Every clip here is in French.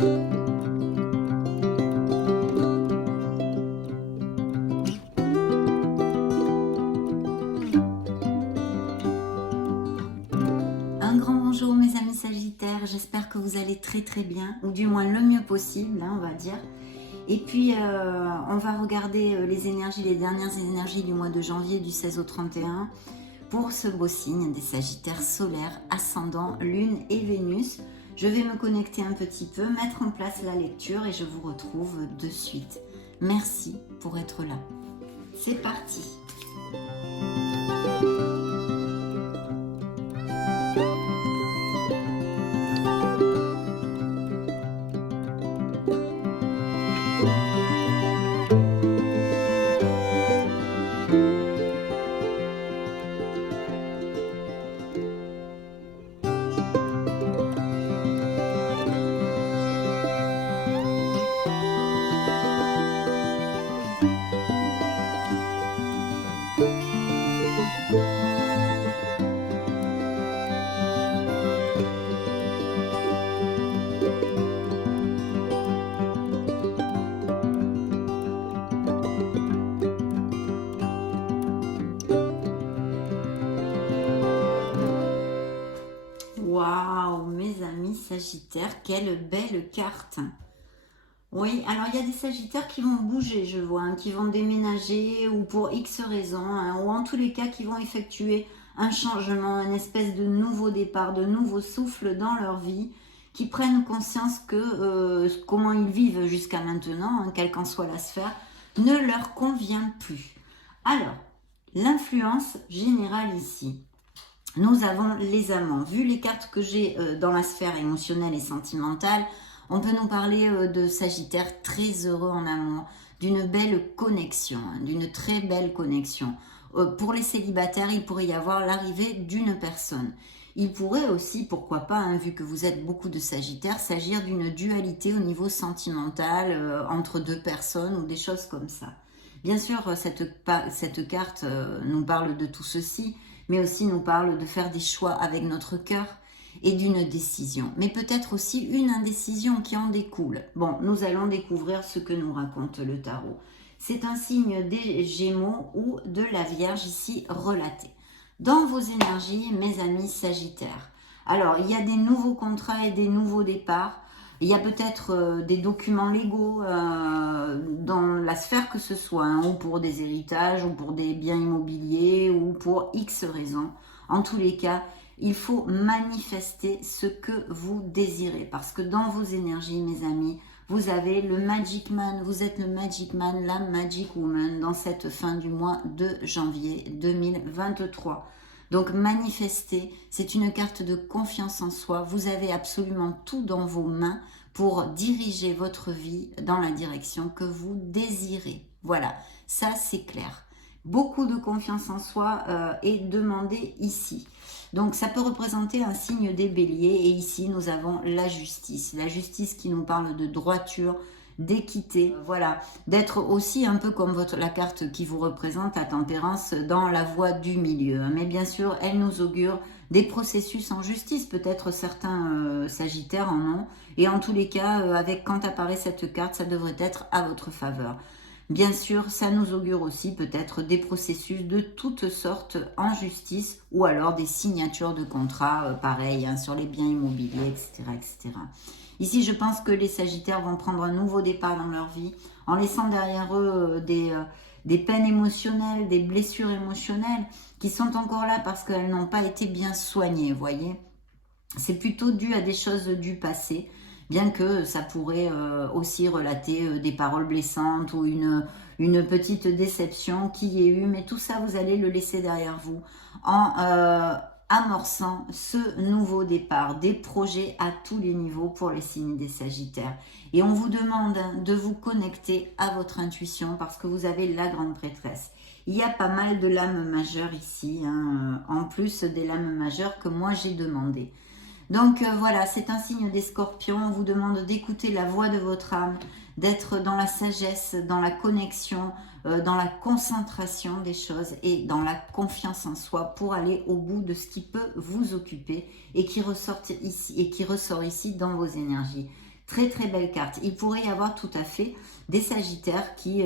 Un grand bonjour mes amis Sagittaires, j'espère que vous allez très très bien, ou du moins le mieux possible, hein, on va dire. Et puis on va regarder les énergies, les dernières énergies du mois de janvier du 16 au 31 pour ce beau signe des Sagittaires solaires, ascendant, lune et Vénus. Je vais me connecter un petit peu, mettre en place la lecture et je vous retrouve de suite. Merci pour être là. C'est parti. Waouh, mes amis Sagittaires, quelle belle carte! Oui, alors il y a des Sagittaires qui vont bouger, je vois, hein, qui vont déménager ou pour X raisons, hein, ou en tous les cas qui vont effectuer un changement, une espèce de nouveau départ, de nouveau souffle dans leur vie, qui prennent conscience que comment ils vivent jusqu'à maintenant, hein, quelle qu'en soit la sphère, ne leur convient plus. Alors, l'influence générale ici. Nous avons les amants. Vu les cartes que j'ai dans la sphère émotionnelle et sentimentale, on peut nous parler de Sagittaire très heureux en amour, d'une belle connexion, hein, d'une très belle connexion. Pour les célibataires, il pourrait y avoir l'arrivée d'une personne. Il pourrait aussi, pourquoi pas, hein, vu que vous êtes beaucoup de Sagittaires, s'agir d'une dualité au niveau sentimental entre deux personnes ou des choses comme ça. Bien sûr, cette carte nous parle de tout ceci, mais aussi nous parle de faire des choix avec notre cœur et d'une décision. Mais peut-être aussi une indécision qui en découle. Bon, nous allons découvrir ce que nous raconte le tarot. C'est un signe des Gémeaux ou de la Vierge ici relaté. Dans vos énergies, mes amis Sagittaires. Alors, il y a des nouveaux contrats et des nouveaux départs. Il y a peut-être des documents légaux dans la sphère que ce soit, hein, ou pour des héritages, ou pour des biens immobiliers, ou pour X raisons. En tous les cas, il faut manifester ce que vous désirez. Parce que dans vos énergies, mes amis, vous avez le Magic Man. Vous êtes le Magic Man, la Magic Woman dans cette fin du mois de janvier 2023. Donc manifester, c'est une carte de confiance en soi. Vous avez absolument tout dans vos mains pour diriger votre vie dans la direction que vous désirez. Voilà, ça c'est clair. Beaucoup de confiance en soi est demandé ici. Donc ça peut représenter un signe des béliers et ici nous avons la justice. La justice qui nous parle de droiture, d'équité, voilà, d'être aussi un peu comme la carte qui vous représente, la tempérance, dans la voie du milieu. Mais bien sûr, elle nous augure des processus en justice, peut-être certains Sagittaires en ont, et en tous les cas, quand apparaît cette carte, ça devrait être à votre faveur. Bien sûr, ça nous augure aussi peut-être des processus de toutes sortes en justice, ou alors des signatures de contrats, pareil, hein, sur les biens immobiliers, etc., etc. Ici, je pense que les Sagittaires vont prendre un nouveau départ dans leur vie en laissant derrière eux des peines émotionnelles, des blessures émotionnelles qui sont encore là parce qu'elles n'ont pas été bien soignées, vous voyez. C'est plutôt dû à des choses du passé, bien que ça pourrait aussi relater des paroles blessantes ou une petite déception qu'il y ait eu. Mais tout ça, vous allez le laisser derrière vous en amorçant ce nouveau départ, des projets à tous les niveaux pour les signes des Sagittaires. Et on vous demande de vous connecter à votre intuition parce que vous avez la grande prêtresse. Il y a pas mal de lames majeures ici, hein, en plus des lames majeures que moi j'ai demandées. Donc voilà, c'est un signe des Scorpions. On vous demande d'écouter la voix de votre âme, d'être dans la sagesse, dans la connexion, dans la concentration des choses et dans la confiance en soi pour aller au bout de ce qui peut vous occuper et qui ressort ici dans vos énergies. Très très belle carte. Il pourrait y avoir tout à fait des Sagittaires qui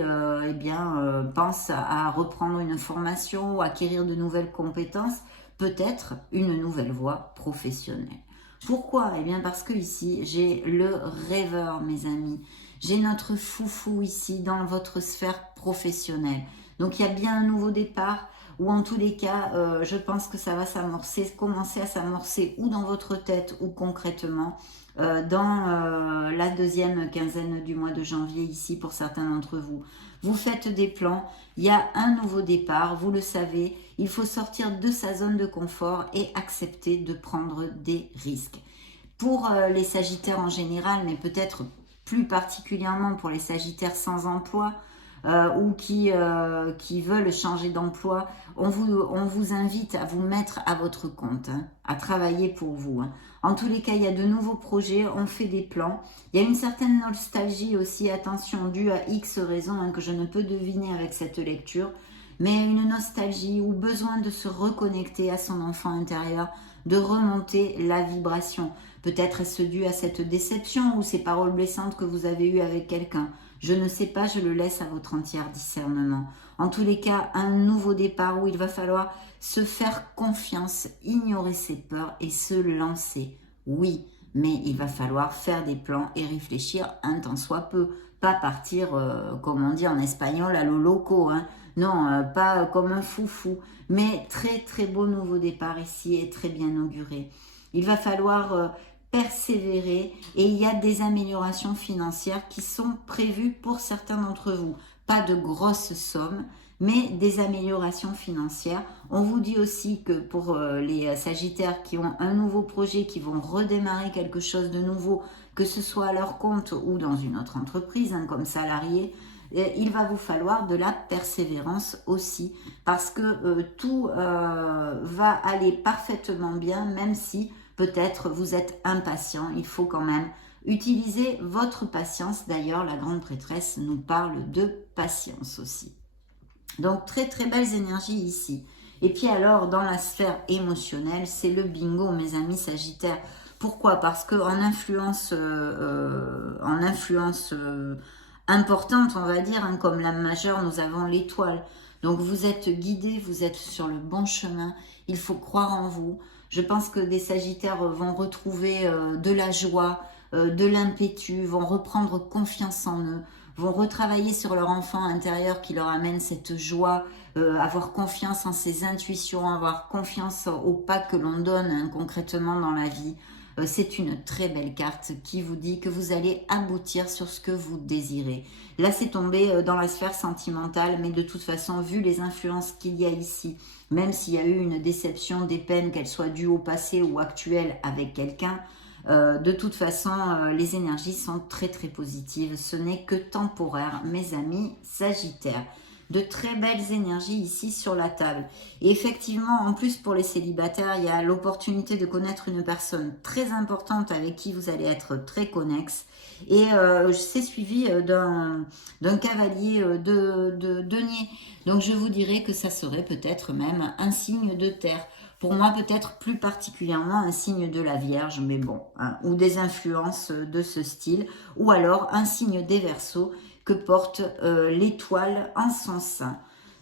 pensent à reprendre une formation ou acquérir de nouvelles compétences, peut-être une nouvelle voie professionnelle. Pourquoi? Eh bien parce que ici, j'ai le rêveur, mes amis. J'ai notre foufou ici dans votre sphère professionnelle. Donc il y a bien un nouveau départ, ou en tous les cas, je pense que ça va s'amorcer, commencer à s'amorcer ou dans votre tête ou concrètement dans la deuxième quinzaine du mois de janvier ici pour certains d'entre vous. Vous faites des plans, il y a un nouveau départ, vous le savez, il faut sortir de sa zone de confort et accepter de prendre des risques. Pour les Sagittaires en général, mais peut-être plus particulièrement pour les Sagittaires sans emploi, ou qui veulent changer d'emploi, on vous invite à vous mettre à votre compte, hein, à travailler pour vous. Hein. En tous les cas, il y a de nouveaux projets, on fait des plans. Il y a une certaine nostalgie aussi, attention, due à X raisons hein, que je ne peux deviner avec cette lecture, mais une nostalgie ou besoin de se reconnecter à son enfant intérieur, de remonter la vibration. Peut-être est-ce dû à cette déception ou ces paroles blessantes que vous avez eues avec quelqu'un. Je ne sais pas, je le laisse à votre entier discernement. En tous les cas, un nouveau départ où il va falloir se faire confiance, ignorer ses peurs et se lancer. Oui, mais il va falloir faire des plans et réfléchir un tant soit peu. Pas partir, comme on dit en espagnol, à lo loco. Hein. Non, pas comme un foufou. Mais très très beau nouveau départ ici et très bien auguré. Il va falloir persévérer et il y a des améliorations financières qui sont prévues pour certains d'entre vous. Pas de grosses sommes, mais des améliorations financières. On vous dit aussi que pour les Sagittaires qui ont un nouveau projet, qui vont redémarrer quelque chose de nouveau, que ce soit à leur compte ou dans une autre entreprise, hein, comme salarié, il va vous falloir de la persévérance aussi, parce que tout va aller parfaitement bien, même si peut-être vous êtes impatient. Il faut quand même utiliser votre patience. D'ailleurs, la grande prêtresse nous parle de patience aussi. Donc, très très belles énergies ici. Et puis alors, dans la sphère émotionnelle, c'est le bingo, mes amis Sagittaires. Pourquoi? Parce qu'en influence, importante, on va dire, hein, comme l'âme majeure, nous avons l'étoile. Donc vous êtes guidés, vous êtes sur le bon chemin, il faut croire en vous. Je pense que des Sagittaires vont retrouver de la joie, de l'impétu, vont reprendre confiance en eux, vont retravailler sur leur enfant intérieur qui leur amène cette joie, avoir confiance en ses intuitions, avoir confiance au pas que l'on donne hein, concrètement dans la vie. C'est une très belle carte qui vous dit que vous allez aboutir sur ce que vous désirez. Là, c'est tombé dans la sphère sentimentale, mais de toute façon, vu les influences qu'il y a ici, même s'il y a eu une déception, des peines, qu'elles soient dues au passé ou actuelles avec quelqu'un, de toute façon, les énergies sont très très positives. Ce n'est que temporaire, mes amis Sagittaires. De très belles énergies ici sur la table. Et effectivement, en plus pour les célibataires, il y a l'opportunité de connaître une personne très importante avec qui vous allez être très connexe. Et c'est suivi d'un cavalier de denier. Donc je vous dirais que ça serait peut-être même un signe de terre. Pour moi, peut-être plus particulièrement un signe de la Vierge, mais bon, hein, ou des influences de ce style, ou alors un signe des Verseaux que porte l'étoile en son sein.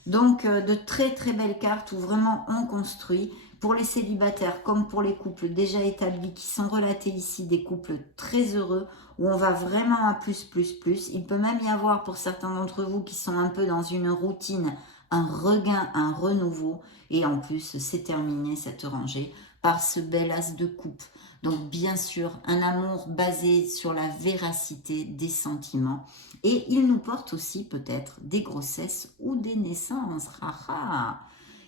Donc, de très très belles cartes où vraiment on construit. Pour les célibataires comme pour les couples déjà établis qui sont relatés ici, des couples très heureux, où on va vraiment à plus, plus, plus. Il peut même y avoir pour certains d'entre vous qui sont un peu dans une routine, un regain, un renouveau. Et en plus, c'est terminé cette rangée par ce bel as de coupe. Donc bien sûr, un amour basé sur la véracité des sentiments. Et il nous porte aussi peut-être des grossesses ou des naissances.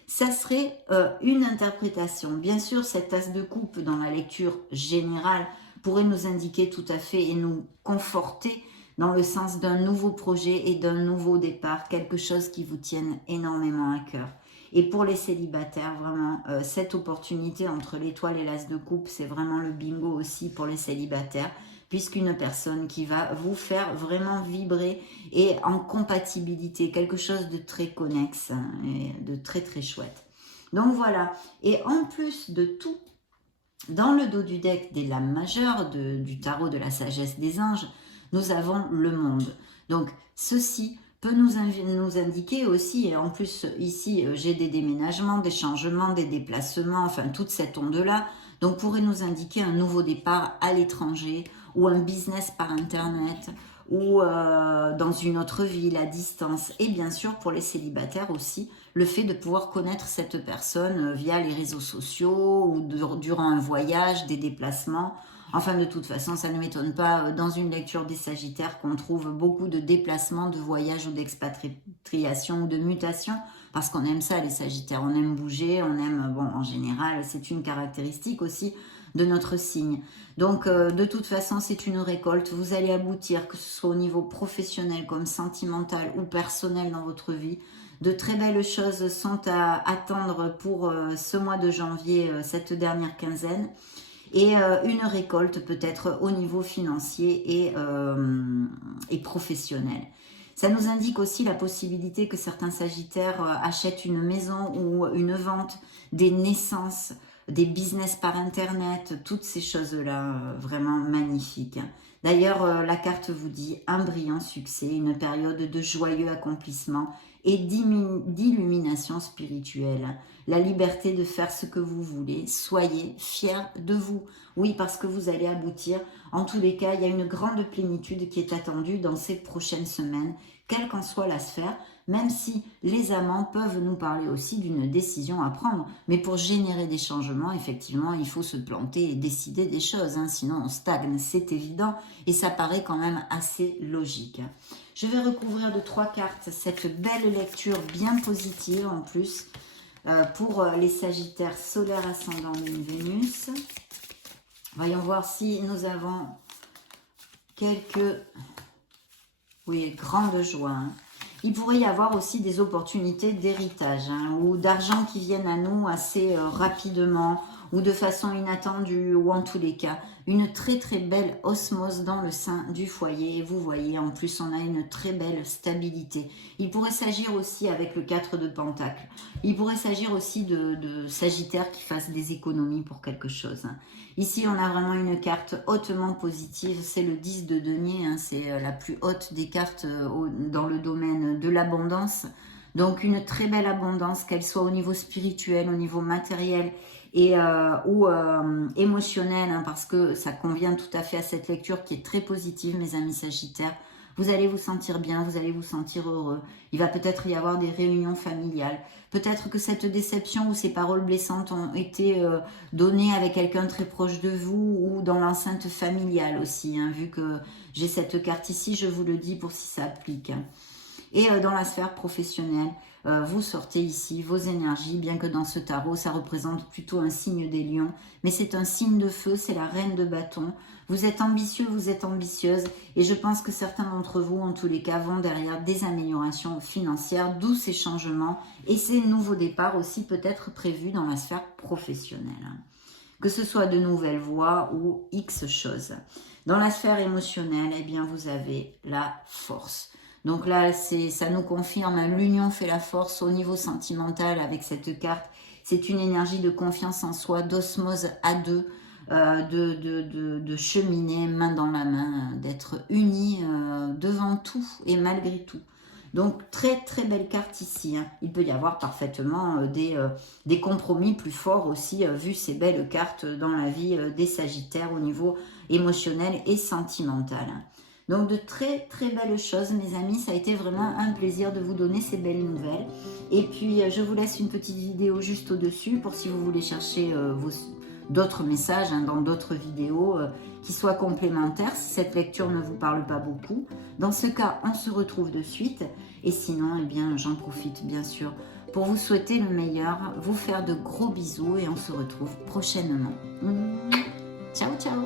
Ça serait une interprétation. Bien sûr, cet as de coupe dans la lecture générale pourrait nous indiquer tout à fait et nous conforter dans le sens d'un nouveau projet et d'un nouveau départ, quelque chose qui vous tienne énormément à cœur. Et pour les célibataires, vraiment, cette opportunité entre l'étoile et l'as de coupe, c'est vraiment le bingo aussi pour les célibataires, puisqu'une personne qui va vous faire vraiment vibrer et en compatibilité, quelque chose de très connexe et de très très chouette. Donc voilà, et en plus de tout, Dans le dos du deck des lames majeures, du tarot de la sagesse des anges, nous avons le monde. Donc, ceci peut nous indiquer aussi, et en plus, ici, j'ai des déménagements, des changements, des déplacements, enfin, toute cette onde-là, donc pourrait nous indiquer un nouveau départ à l'étranger, ou un business par Internet, ou dans une autre ville à distance. Et bien sûr, pour les célibataires aussi, le fait de pouvoir connaître cette personne via les réseaux sociaux ou durant un voyage, des déplacements. Enfin, de toute façon, ça ne m'étonne pas dans une lecture des Sagittaires qu'on trouve beaucoup de déplacements, de voyages ou d'expatriation ou de mutation, parce qu'on aime ça, les Sagittaires. On aime bouger, on aime, bon, en général, c'est une caractéristique aussi de notre signe. Donc, de toute façon, c'est une récolte. Vous allez aboutir, que ce soit au niveau professionnel comme sentimental ou personnel dans votre vie. De très belles choses sont à attendre pour ce mois de janvier, cette dernière quinzaine. Et une récolte peut-être au niveau financier et professionnel. Ça nous indique aussi la possibilité que certains Sagittaires achètent une maison ou une vente, des naissances, des business par Internet, toutes ces choses-là, vraiment magnifiques. D'ailleurs, la carte vous dit un brillant succès, une période de joyeux accomplissement et d'illumination spirituelle. La liberté de faire ce que vous voulez, soyez fiers de vous. Oui, parce que vous allez aboutir. En tous les cas, il y a une grande plénitude qui est attendue dans ces prochaines semaines, quelle qu'en soit la sphère, même si les amants peuvent nous parler aussi d'une décision à prendre. Mais pour générer des changements, effectivement, il faut se planter et décider des choses, hein, sinon on stagne, c'est évident, et ça paraît quand même assez logique. Je vais recouvrir de 3 cartes cette belle lecture bien positive en plus, pour les Sagittaires solaires ascendant Lune Vénus. Voyons voir si nous avons quelques grandes joies. Hein. Il pourrait y avoir aussi des opportunités d'héritage ou d'argent qui viennent à nous assez rapidement ou de façon inattendue ou en tous les cas une très très belle osmose dans le sein du foyer. Et vous voyez, en plus on a une très belle stabilité. Il pourrait s'agir aussi avec le 4 de Pentacle. Il pourrait s'agir aussi de Sagittaires qui fassent des économies pour quelque chose. Ici on a vraiment une carte hautement positive, c'est le 10 de denier, hein, c'est la plus haute des cartes dans le domaine de l'abondance. Donc une très belle abondance, qu'elle soit au niveau spirituel, au niveau matériel et ou émotionnel, hein, parce que ça convient tout à fait à cette lecture qui est très positive, mes amis Sagittaires. Vous allez vous sentir bien, vous allez vous sentir heureux. Il va peut-être y avoir des réunions familiales. Peut-être que cette déception ou ces paroles blessantes ont été données avec quelqu'un très proche de vous ou dans l'enceinte familiale aussi. Hein, vu que j'ai cette carte ici, je vous le dis pour si ça applique. Et dans la sphère professionnelle, vous sortez ici vos énergies, bien que dans ce tarot, ça représente plutôt un signe des lions. Mais c'est un signe de feu, c'est la reine de bâton. Vous êtes ambitieux, vous êtes ambitieuse. Et je pense que certains d'entre vous, en tous les cas, vont derrière des améliorations financières, d'où ces changements et ces nouveaux départs aussi peut-être prévus dans la sphère professionnelle. Que ce soit de nouvelles voies ou X choses. Dans la sphère émotionnelle, eh bien, vous avez la force. Donc là, ça nous confirme, l'union fait la force au niveau sentimental avec cette carte. C'est une énergie de confiance en soi, d'osmose à deux, de cheminer main dans la main, d'être unis devant tout et malgré tout. Donc très très belle carte ici. Hein. Il peut y avoir parfaitement des compromis plus forts aussi, vu ces belles cartes dans la vie des Sagittaires au niveau émotionnel et sentimental. Donc de très très belles choses mes amis, ça a été vraiment un plaisir de vous donner ces belles nouvelles. Et puis je vous laisse une petite vidéo juste au-dessus pour si vous voulez chercher d'autres messages dans d'autres vidéos qui soient complémentaires si cette lecture ne vous parle pas beaucoup. Dans ce cas, on se retrouve de suite et sinon, eh bien, j'en profite bien sûr pour vous souhaiter le meilleur, vous faire de gros bisous et on se retrouve prochainement. Ciao ciao.